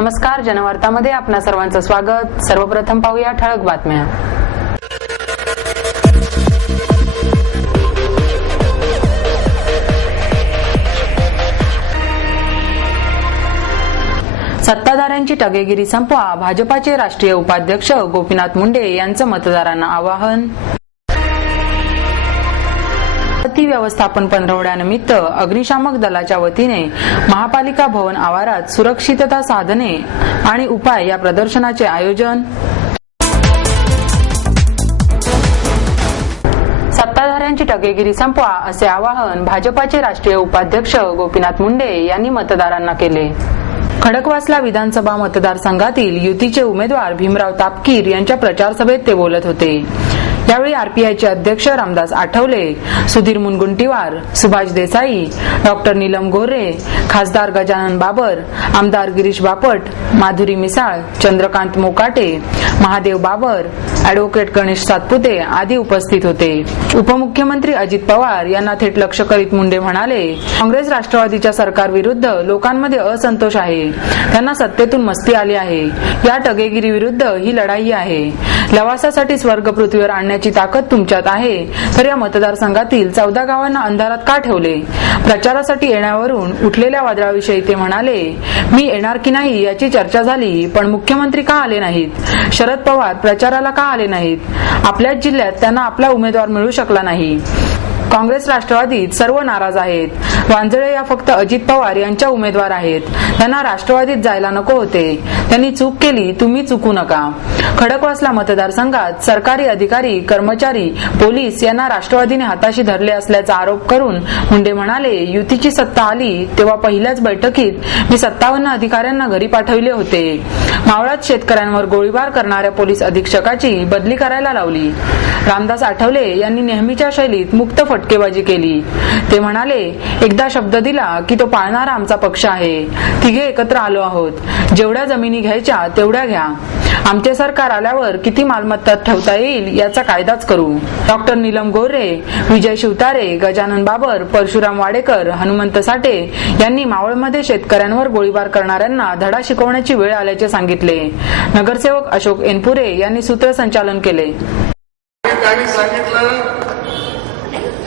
नमस्कार, जनवार्तामध्ये आपणा सर्वांचं स्वागत। सर्वप्रथम पाहूया ठळक बातम्या। सत्ताधाऱ्यांची टगेगिरी संपवा, भाजपाचे राष्ट्रीय उपाध्यक्ष गोपीनाथ मुंडे यांचं मतदारांना आवाहन। आपत्ती व्यवस्थापन पंधरवड्यानिमित्त अग्निशामक दलाच्या वतीने महापालिका भवन आवारात सुरक्षितता साधने आणि उपाय या प्रदर्शनाचे आयोजन। सत्ताधाऱ्यांची टगेगिरी संपवा असे आवाहन भाजपाचे राष्ट्रीय उपाध्यक्ष गोपीनाथ मुंडे यांनी मतदारांना केले। खडकवासला विधानसभा मतदारसंघातील युतीचे उमेदवार भीमराव तापकीर यांच्या प्रचार सभेत ते बोलत होते। यावेळी आरपीआयचे अध्यक्ष रामदास आठवले, सुधीर मुनगंटीवार, सुभाष देसाई, डॉक्टर नीलम गोरे, खासदार गजानन बाबर, आमदार गिरीश बापट, माधुरी मिसाळ, चंद्रकांत मोकाटे, महादेव बाबर, ॲडव्होकेट गणेश सातपुते आदी उपस्थित होते। उपमुख्यमंत्री अजित पवार यांना थेट लक्ष करीत मुंडे म्हणाले, काँग्रेस राष्ट्रवादीच्या सरकारविरुद्ध लोकांमध्ये असंतोष आहे, त्यांना सत्तेतून मस्ती आली आहे। या टगेगिरी विरुद्ध ही लढाई आहे। लवासासाठी स्वर्ग पृथ्वीवर आणण्याची ताकद तुमच्यात आहे, तर या मतदारसंघातील 14 गावांना अंधारात का ठेवले? प्रचारासाठी येण्यावरून उठलेल्या वादळाविषयी ते म्हणाले, मी येणार की नाही याची चर्चा झाली, पण मुख्यमंत्री का आले नाहीत? शरद पवार प्रचाराला का आले नाहीत? आपल्याच जिल्ह्यात त्यांना आपला उमेदवार मिळू शकला नाही। काँग्रेस राष्ट्रवादीत सर्व नाराज आहेत। वांजळे या फक्त अजित पवार यांच्या उमेदवार आहेत, त्यांना राष्ट्रवादीत जायला नको होते। त्यांनी चूक केली, तुम्ही चुकू नका। खडकवासला मतदारसंघात सरकारी अधिकारी, कर्मचारी, पोलीस यांना राष्ट्रवादीने हाताशी धरले असल्याचा आरोप करून मुंडे म्हणाले, युतीची सत्ता आली तेव्हा पहिल्याच बैठकीत मी 57 अधिकाऱ्यांना घरी पाठविले होते। मावळात शेतकऱ्यांवर गोळीबार करणाऱ्या पोलीस अधीक्षकाची बदली करायला लावली। रामदास आठवले यांनी नेहमीच्या शैलीत मुक्त फटकेबाजी केली। ते म्हणाले, एकदा शब्द दिला की तो पाळणारा आमचा पक्ष आहे। तिघे एकत्र आलो आहोत, जेवढ्या जमिनी घ्यायच्या तेवढ्या घ्या। आमचे सरकार आल्यावर किती मालमत्ता ठेवता येईल याचा कायदाच करू। डॉक्टर नीलम गोरे, विजय शिवतारे, गजानन बाबर, परशुराम वाडेकर, हनुमंत साठे यांनी मावळमध्ये शेतकऱ्यांवर गोळीबार करणाऱ्यांना धडा शिकवण्याची वेळ आल्याचे सांगितले। नगरसेवक अशोक एनपुरे यांनी सूत्रसंचालन केले। त्यांनी सांगितलं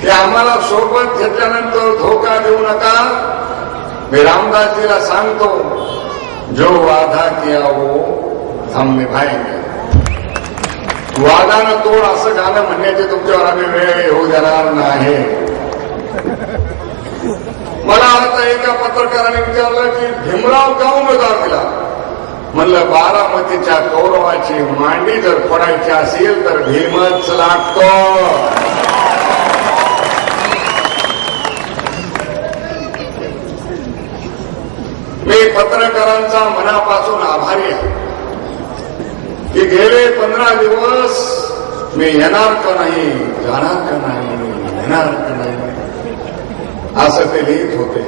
की आम्हाला सोबत घेतल्यानंतर धोका देऊ नका। मी रामदासजीला सांगतो, जो वादा किया वो हम निभाएंगे। वादानं तोड असं गाणं म्हणण्याची तुमच्यावर आम्ही वेळ येऊ देणार नाही। मला आता एका पत्रकाराने विचारलं की भीमराव का उमेदवार दिला? म्हणलं, बारामतीच्या कौरवाची मांडी जर फोडायची असेल तर भीमच लागतो। मी पत्रकारांचा मनापासून आभारी आहे की गेले 15 दिवस मी येणार का नाही, जाणार का नाही, येणार का नाही असं ते लिहित होते।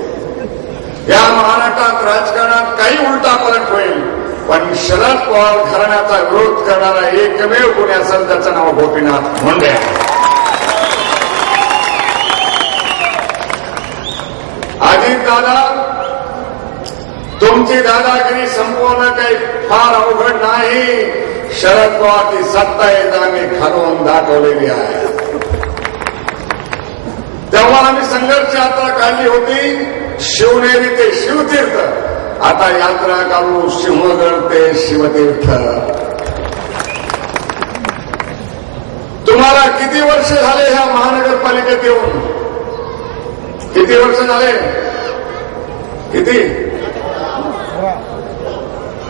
या महाराष्ट्रात राजकारणात काही उलटा पलट होईल, पण शरद पवार घराण्याचा विरोध करणारा एकमेव कोणी असेल त्याचं नाव गोपीनाथ मुंडे। अजित दादा, तुमची दादागिरी संपवणं काही फार अवघड नाही। शरद पवारची सत्ता आम्ही खालून दाखवलेली आहे। तेव्हा आम्ही संघर्ष यात्रा काढली होती, शिवनेरी ते शिवतीर्थ। आता यात्रा काढू सिंहगड ते शिवतीर्थ। तुम्हाला किती वर्ष झाले ह्या महानगरपालिकेत येऊन? किती वर्ष झाले? किती?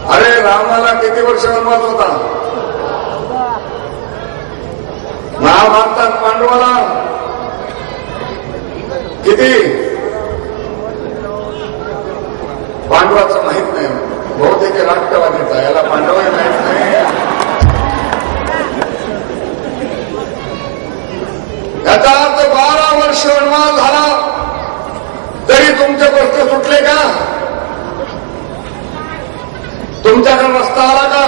अरे रामाला किती वर्ष वनवास होता? महाभारतात पांडवाला किती? पांडवाचं माहित नाही, बहुतेक राष्ट्रवादीचा, याला पांडवही माहित नाही। याचा अर्थ 12 वर्ष वनवास झाला तरी तुमचे प्रश्न सुटले का? तुमच्याकडे रस्ता आला का?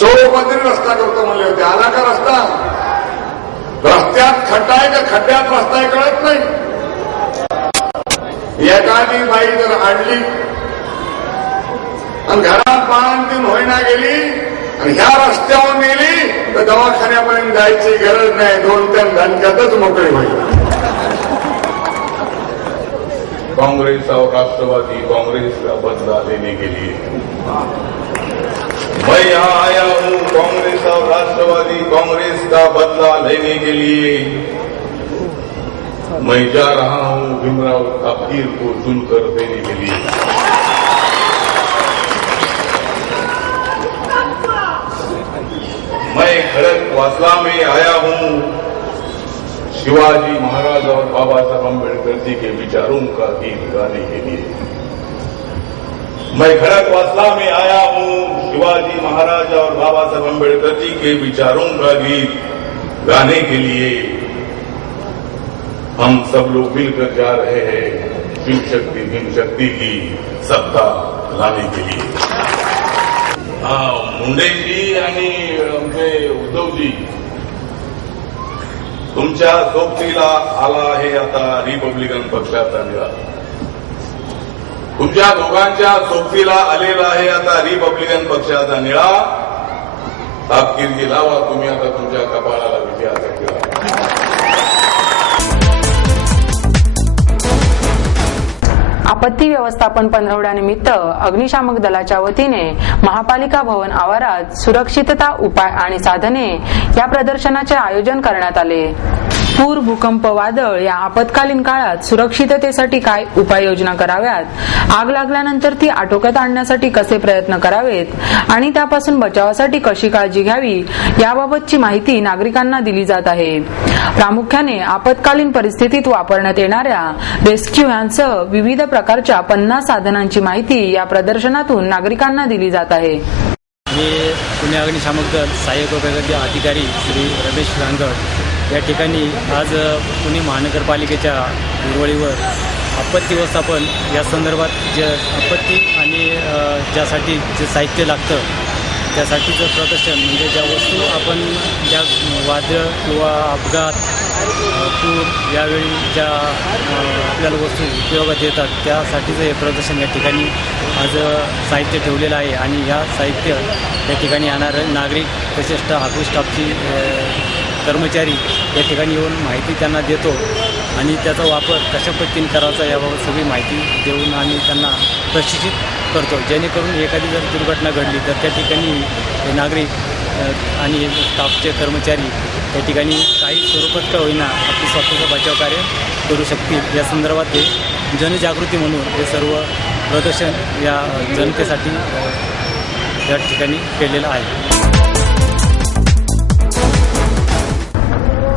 चोरपदरी रस्ता करतो म्हणले होते, आला का रस्ता? रस्त्यात खड्डा आहे का खड्ड्यात रस्ता आहे कळत नाही। एखादी बाई जर आणली आणि घरात बांधून होईना गेली आणि ह्या रस्त्यावर नेली तर दवाखान्यापर्यंत जायची गरज नाही, 2-3 घंट्यातच मोकळी होईल. कांग्रेस और राष्ट्रवादी कांग्रेस का बदला लेने के लिए मैं यहाँ आया हूँ. कांग्रेस और राष्ट्रवादी कांग्रेस का बदला लेने के लिए मैं जा रहा हूँ भीमराव का पीर को चुनकर देने के लिए. मैं खड़गवासला में आया हूँ शिवाजी महाराज और बाबा साहब अम्बेडकर जी के विचारों का गीत गाने के लिए. मैं खड़गवासला में आया हूँ शिवाजी महाराज और बाबा साहब अम्बेडकर जी के विचारों का गीत गाने के लिए. हम सब लोग मिलकर जा रहे हैं शिव शक्ति की सत्ता लाने के लिए. मुंडेजी आणि आमचे उद्धवजी तुमच्या सोबतीला आला आहे आता रिपब्लिकन पक्षाचा निळा. तुमच्या दोघांच्या सोबतीला आलेला आहे आता रिपब्लिकन पक्षाचा निळा. तापकीर्दी लावा तुम्ही आता तुमच्या कपाळाला विजयाचा टिळा. आपत्ती व्यवस्थापन पंधरवड्यानिमित्त अग्निशामक दलाच्या वतीने महापालिका भवन आवारात सुरक्षितता उपाय आणि साधने या प्रदर्शनाचे आयोजन करण्यात आले. पूर, भूकंप, वादळ या आपत्कालीन काळात सुरक्षिततेसाठी काय उपाययोजना कराव्यात, आग लागल्यानंतर ती आटोक्यात आणण्यासाठी कसे प्रयत्न करावेत आणि त्यापासून बचावासाठी कशी काळजी घ्यावी याबाबतची माहिती नागरिकांना दिली जात आहे. प्रामुख्याने आपत्कालीन परिस्थितीत वापरण्यात येणाऱ्या रेस्क्यू व्हॅनसह विविध प्रकारच्या 50 साधनांची माहिती या प्रदर्शनातून नागरिकांना दिली जात आहे. मी पुणे अग्निशामक दल सहाय्यक उपविभागीय अधिकारी श्री रमेश रांगड या ठिकाणी आज पुणे महानगरपालिकेच्या उर्वळीवर आपत्ती व्यवस्थापन या संदर्भात जे आपत्ती आणि ज्यासाठी जे साहित्य लागतं त्यासाठीचं प्रदर्शन म्हणजे ज्या वस्तू आपण ज्या वादळ किंवा अपघात पूर यावेळी ज्या आपल्याला वस्तू उपयोगात येतात त्यासाठीचं हे प्रदर्शन या ठिकाणी आज साहित्य ठेवलेलं आहे. आणि या साहित्य या ठिकाणी येणारे नागरिक तसेच ऑफिस स्टाफची कर्मचारी या ठिकाणी येऊन माहिती त्यांना देतो आणि त्याचा वापर कशा पद्धतीने करायचा याबाबत सगळी माहिती देऊन आम्ही त्यांना प्रशिक्षित करतो. जेणेकरून एखादी जर दुर्घटना घडली तर त्या ठिकाणी हे नागरिक आणि स्टाफचे कर्मचारी त्या ठिकाणी काही स्वरूपात का होईना आपली स्वतःचं बचाव कार्य करू शकतील या संदर्भात हे जनजागृती म्हणून हे सर्व प्रदर्शन या जनतेसाठी या ठिकाणी केलेलं आहे.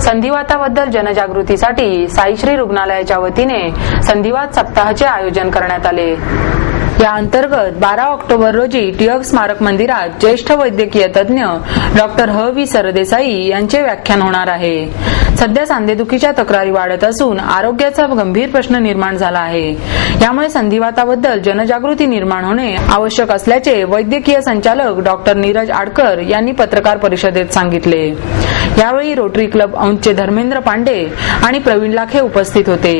संधिवाताबद्दल जनजागृतीसाठी साईश्री रुग्णालयाच्या वतीने संधिवात सप्ताहाचे आयोजन करण्यात आले. या अंतर्गत 12 ऑक्टोबर रोजी टिळक स्मारक मंदिरात ज्येष्ठ वैद्यकीय तज्ज्ञ डॉक्टर ह.व्ही. सरदेसाई यांचे व्याख्यान होणार आहे. सध्या सांधेदुखीच्या तक्रारी वाढत असून आरोग्याचा गंभीर प्रश्न निर्माण झाला आहे. यामुळे संधिवाताबद्दल जनजागृती निर्माण होणे आवश्यक असल्याचे वैद्यकीय संचालक डॉक्टर नीरज आडकर यांनी पत्रकार परिषदेत सांगितले. यावेळी रोटरी क्लब औंधचे धर्मेंद्र पांडे आणि प्रवीण लाखे उपस्थित होते.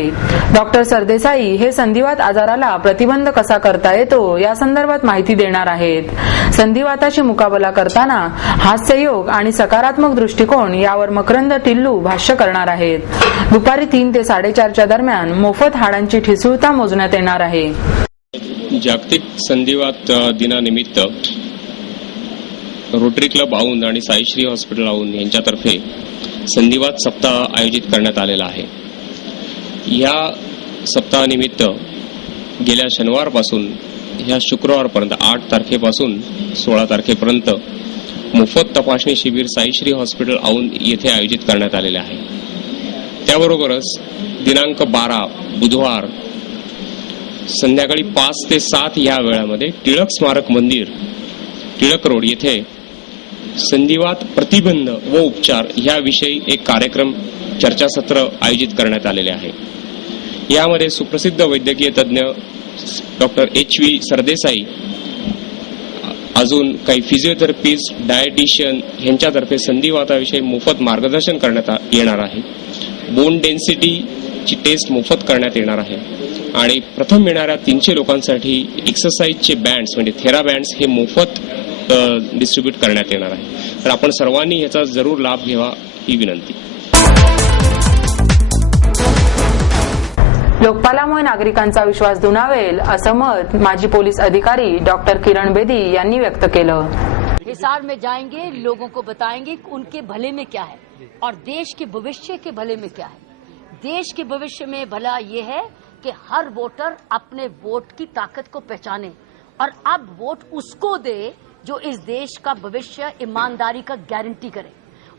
डॉक्टर सरदेसाई हे संधिवात आजाराला प्रतिबंध कसा करता येतो या संदर्भात माहिती देणार आहेत. संधिवाताशी मुकाबला करताना हास्ययोग आणि सकारात्मक दृष्टिकोन यावर मकरंद टिल्लू भाष्य करणार आहेत. दुपारी 3 ते 4:30च्या दरम्यान मोफत हाडांची ठिसूळता मोजण्यात येणार आहे. जागतिक संधिवात दिनानिमित्त रोटरी क्लब औंध आणि साईश्री हॉस्पिटल औंध यांच्यातर्फे संधिवात सप्ताह आयोजित करण्यात आलेला आहे. या सप्ताहानिमित्त गेल्या शनिवारपासून ह्या शुक्रवारपर्यंत 8 तारखेपासून 16 तारखेपर्यंत मोफत तपासणी शिबिर साईश्री हॉस्पिटल औंध येथे आयोजित करण्यात आलेले आहे. त्याबरोबरच दिनांक 12 बुधवार संध्याकाळी 5 ते 7 या वेळामध्ये टिळक स्मारक मंदिर टिळक रोड येथे संधिवात प्रतिबंध व उपचार याविषयी एक कार्यक्रम चर्चासत्र आयोजित करण्यात आलेले आहे. यामध्ये सुप्रसिद्ध वैद्यकीय तज्ज्ञ डॉक्टर H.V. सरदेसाई, अजून काही फिजिओथेरपिस्ट, डायटिशियन यांच्यातर्फे संधिवाताविषयी मोफत मार्गदर्शन करण्यात येणार आहे. बोन डेन्सिटीची टेस्ट मोफत करण्यात येणार आहे. आणि प्रथम येणाऱ्या 300 लोकांसाठी एक्सरसाइजचे बँड्स म्हणजे थेरा बँड्स हे मोफत डिस्ट्रीब्यूट करण्यात येणार आहे. तर आपण सर्वांनी याचा जरूर लाभ घ्यावा ही विनंती. लोकपालामुळे नागरिकांचा विश्वास दुणावेल असं मत माजी पोलीस अधिकारी डॉक्टर किरण बेदी यांनी व्यक्त केलं. हिसार में जाएंगे, लोगों को बताएंगे कि उनके भले में क्या है और देश के भविष्य के भले में क्या है. देश के भविष्य में भला ये है कि हर वोटर अपने वोट की ताकत को पहचाने और अब वोट उसको दे जो इस देश का भविष्य ईमानदारी का गारंटी करे.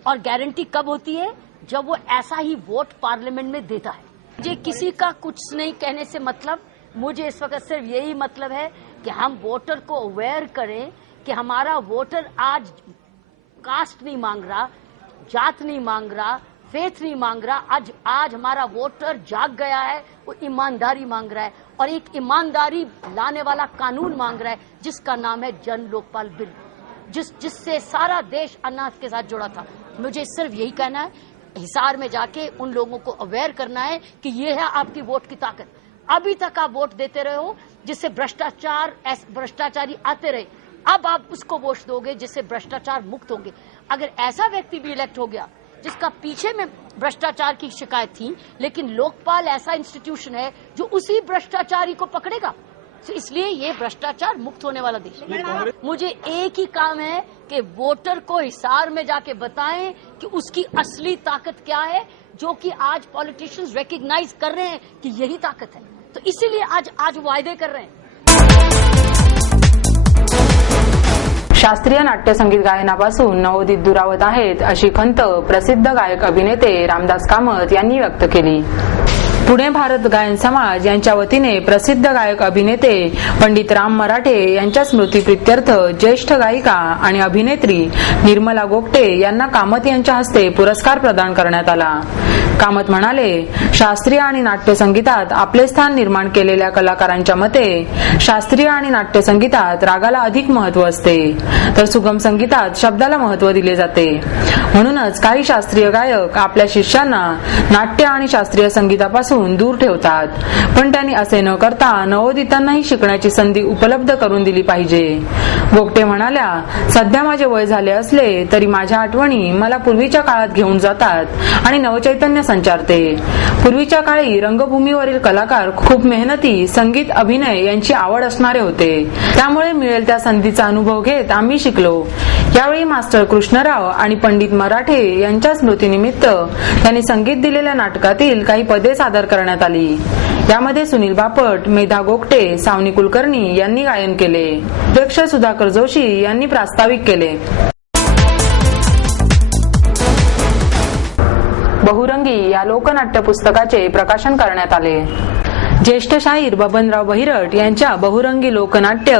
और गारंटी कब होती है? जब वो ऐसा ही वोट पार्लियामेंट में देता है. मुझे किसी का कुछ नहीं कहने से मतलब, मुझे इस वक्त सिर्फ यही मतलब है कि हम वोटर को अवेयर करें कि हमारा वोटर आज कास्ट नहीं मांग रहा, जात नहीं मांग रहा, फेथ नहीं मांग रहा. आज हमारा वोटर जाग गया है, वो ईमानदारी मांग रहा है और एक ईमानदारी लाने वाला कानून मांग रहा है जिसका नाम है जन लोकपाल बिल, जिससे सारा देश अनाथ के साथ जुड़ा था. मुझे सिर्फ यही कहना है, हिसार में जाके उन लोगों को अवेयर करना है कि ये है आपकी वोट की ताकत. अभी तक आप वोट देते रहे हो जिससे भ्रष्टाचारी आते रहे. अब आप उसको वोट दोगे जिससे भ्रष्टाचार मुक्त होंगे. अगर ऐसा व्यक्ति भी इलेक्ट हो गया जिसका पीछे में भ्रष्टाचार की शिकायत थी, लेकिन लोकपाल ऐसा इंस्टीट्यूशन है जो उसी भ्रष्टाचारी को पकड़ेगा. तो इसलिए ये भ्रष्टाचार मुक्त होने वाला देश है. मुझे एक ही काम है कि वोटर को हिसार में जाके बताएं कि उसकी असली ताकत क्या है, जो कि आज पॉलिटिशियंस रिकॉग्नाइज कर रहे हैं कि यही ताकत है. तो इसीलिए आज वायदे कर रहे हैं. शास्त्रीय नाट्य संगीत गायनापासून नवोदित दुरावत आहेत अशी खंत प्रसिद्ध गायक अभिनेते रामदास कामत यांनी व्यक्त केली. पुणे भारत गायन समाज यांच्या वतीने प्रसिद्ध गायक अभिनेते पंडित राम मराठे यांच्या स्मृतीप्रित्यर्थ ज्येष्ठ गायिका आणि अभिनेत्री निर्मला गोगटे यांना कामत यांच्या हस्ते पुरस्कार प्रदान करण्यात आला. कामत म्हणाले, शास्त्रीय आणि नाट्य संगीतात आपले स्थान निर्माण केलेल्या कलाकारांच्या मते शास्त्रीय आणि नाट्य संगीतात रागाला अधिक महत्त्व असते, तर सुगम संगीतात शब्दाला महत्त्व दिले जाते. म्हणूनच काही शास्त्रीय गायक आपल्या शिष्यांना नाट्य आणि शास्त्रीय संगीतापासून दूर ठेवतात, पण त्यांनी असे न करता नवोदितांनाही शिकण्याची संधी उपलब्ध करून दिली पाहिजे. गोगटे म्हणाल्या, सध्या माझे वय झाले असले तरी माझ्या आठवणी मला पूर्वीच्या काळात घेऊन जातात आणि नवचैतन्य संचारते. पूर्वीच्या काळी रंगभूमीवरील कलाकार खूप मेहनती, संगीत, अभिनय यांची आवड असणारे होते. त्यामुळे मिळेल त्या संधीचा अनुभव घेत आम्ही शिकलो. यावेळी मास्टर कृष्णराव आणि पंडित मराठे यांच्या स्मृतीनिमित्त त्यांनी संगीत दिलेल्या नाटकातील काही पदे सादर करण्यात आली. यामध्ये सुनील बापट, मेधा गोगटे, सावनी कुलकर्णी यांनी गायन केले. अध्यक्ष सुधाकर जोशी यांनी प्रास्ताविक केले. बहुरंगी या लोकनाट्य पुस्तकाचे प्रकाशन करण्यात आले. ज्येष्ठ शाहीर बबनराव बहिरट यांच्या बहुरंगी लोकनाट्य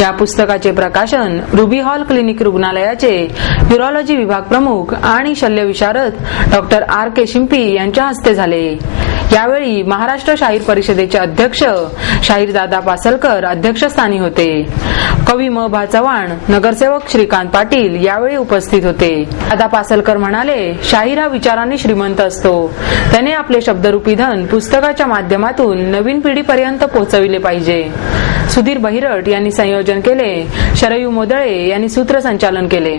या पुस्तकाचे प्रकाशन रुबी हॉल क्लिनिक रुग्णालयाचे न्यूरोलॉजी विभाग प्रमुख आणि शल्यविशारद डॉक्टर आर के शिंपी यांच्या हस्ते झाले. यावेळी महाराष्ट्र शाहीर परिषदेचे अध्यक्ष शाहीर दादा पासलकर अध्यक्षस्थानी होते. कवी म भा चव्हाण, नगरसेवक श्रीकांत पाटील यावेळी उपस्थित होते. दादा पासलकर म्हणाले, शाहीर हा विचारांनी श्रीमंत असतो. त्याने आपले शब्दरूपी धन पुस्तकाच्या माध्यमातून नवीन पिढीपर्यंत पोहोचविले पाहिजे. सुधीर बहिरट यांनी संयोजन केले. शरयू मोदळे यांनी सूत्रसंचालन केले.